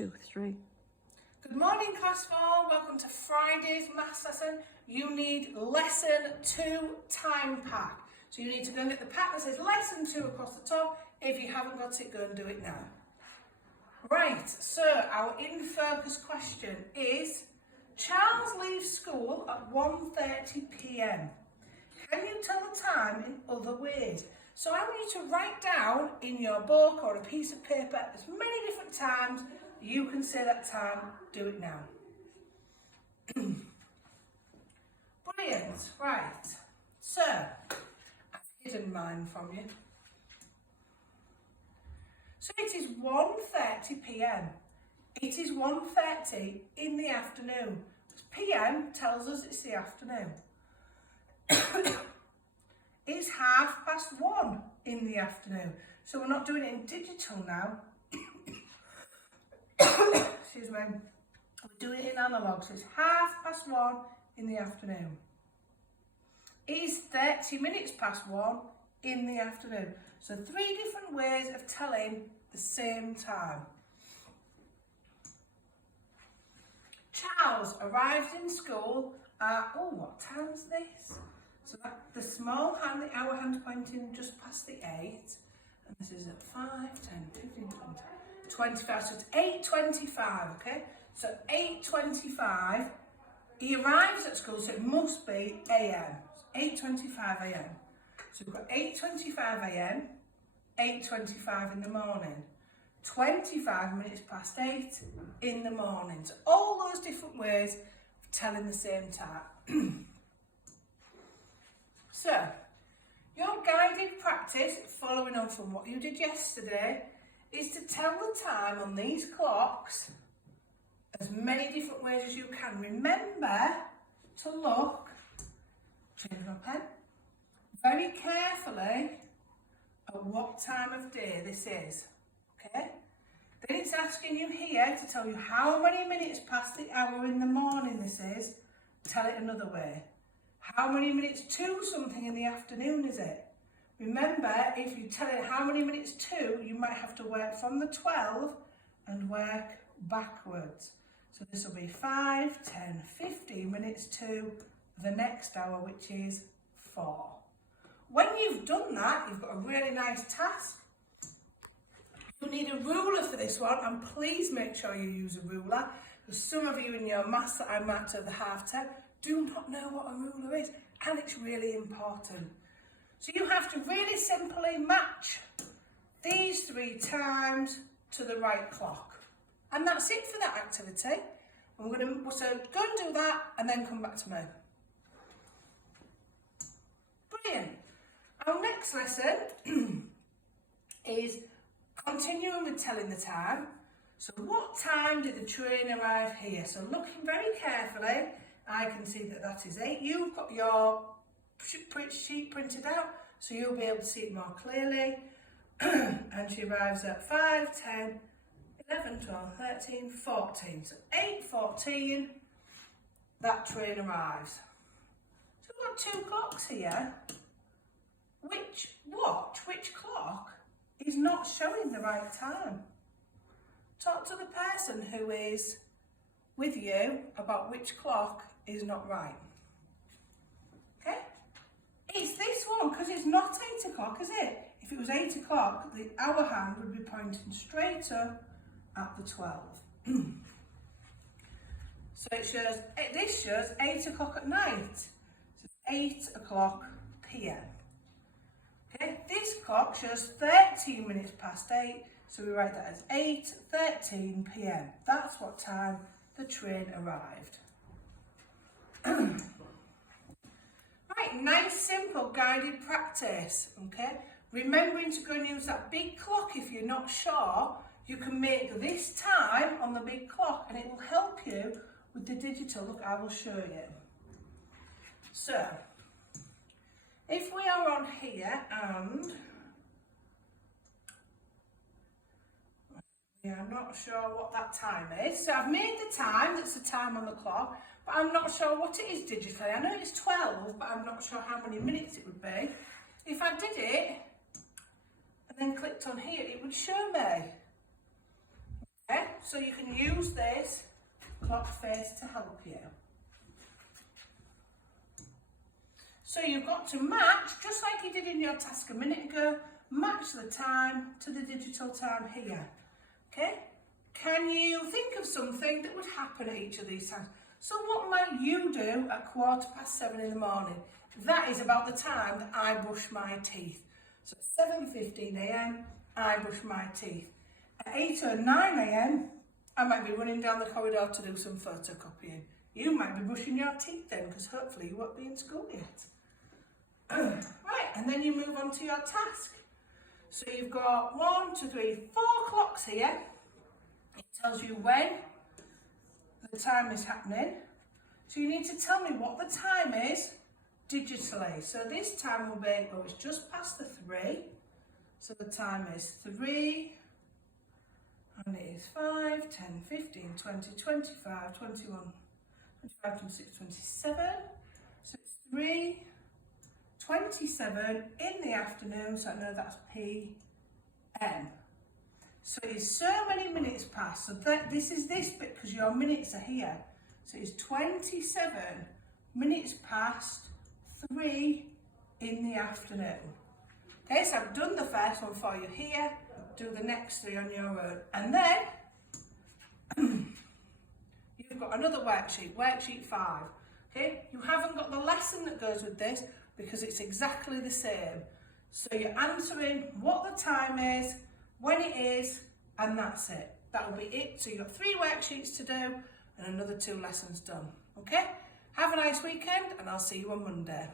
2, 3. Good morning, class 4. Welcome to Friday's maths lesson. You need lesson 2 time pack. So you need to go and get the pack that says lesson 2 across the top. If you haven't got it, go and do it now. Right, so our in focus question is, Charles leaves school at 1:30 p.m. Can you tell the time in other ways? So I want you to write down in your book or a piece of paper as many different times you can say that time. Do it now. Brilliant. Right. So, I've hidden mine from you. So it is 1:30 p.m. It is 1:30 in the afternoon. PM tells us it's the afternoon. It's 1:30 in the afternoon. So we're not doing it in digital now. Excuse me. We're doing it in analog. So it's 1:30 in the afternoon. It is 30 minutes past 1 in the afternoon. So 3 different ways of telling the same time. Charles arrived in school at, what time's this? So that, the small hand, the hour hand pointing just past the 8. And this is at 5, 10, 15, 20, 25. So it's 8:25, okay? So 8:25, he arrives at school, so it must be AM. 8:25 AM. So we've got 8:25 AM, 8:25 in the morning, 25 minutes past 8 in the morning. So all those different ways of telling the same time. So, your guided practice, following on from what you did yesterday, is to tell the time on these clocks as many different ways as you can. Remember to look, change my pen, very carefully at what time of day this is, okay? Then it's asking you here to tell you how many minutes past the hour in the morning this is. Tell it another way. How many minutes to something in the afternoon is it? Remember, if you tell it how many minutes to, you might have to work from the 12 and work backwards. So this will be 5, 10, 15 minutes to the next hour, which is 4. When you've done that, you've got a really nice task. You'll need a ruler for this one, and please make sure you use a ruler, because some of you in your maths that I marked at the half term do not know what a ruler is, and it's really important. So you have to really simply match these 3 times to the right clock. And that's it for that activity. And so go and do that and then come back to me. Brilliant. Our next lesson is continuing with telling the time. So what time did the train arrive here? So looking very carefully, I can see that that is 8. You've got your sheet printed out, so you'll be able to see it more clearly. And she arrives at 5, 10, 11, 12, 13, 14. So 8:14, that train arrives. So we've got 2 clocks here. Which clock is not showing the right time? Talk to the person who is with you about which clock is not right. Okay? It's this one, because it's not 8 o'clock, is it? If it was 8 o'clock, the hour hand would be pointing straight up at the 12. So this shows 8 o'clock at night. So 8 o'clock PM. Okay, this clock shows 13 minutes past 8, so we write that as 8:13 PM. That's what time the train arrived. Right, nice simple guided practice, okay? Remembering to go and use that big clock if you're not sure, you can make this time on the big clock and it will help you with the digital. Look, I will show you. So, if we are on here and we are not sure what that time is, so I've made the time, that's the time on the clock, but I'm not sure what it is digitally. I know it's 12, but I'm not sure how many minutes it would be. If I did it and then clicked on here, it would show me. Okay, so you can use this clock face to help you. So you've got to match, just like you did in your task a minute ago, match the time to the digital time here. Okay? Can you think of something that would happen at each of these times? So what might you do at 7:15 in the morning? That is about the time that I brush my teeth. So at 7:15 a.m, I brush my teeth. At 8 or 9 a.m, I might be running down the corridor to do some photocopying. You might be brushing your teeth then, because hopefully you won't be in school yet. Right, and then you move on to your task. So you've got 1, 2, 3, 4 clocks here. It tells you when the time is happening. So you need to tell me what the time is digitally. So this time will be, oh, it's just past the 3. So the time is 3, and it is 5, 10, 15, 20, 25, 21, 25, 26, 27. So it's 3:27 in the afternoon, so I know that's PM. So it's so many minutes past, so this is this bit because your minutes are here. So it's 27 minutes past 3 in the afternoon. Okay, so I've done the first one for you here, do the next 3 on your own. And then you've got another worksheet, worksheet 5. Okay, you haven't got the lesson that goes with this because it's exactly the same. So you're answering what the time is, when it is, and that's it. That will be it. So you've got 3 worksheets to do and another 2 lessons done. Okay, have a nice weekend and I'll see you on Monday.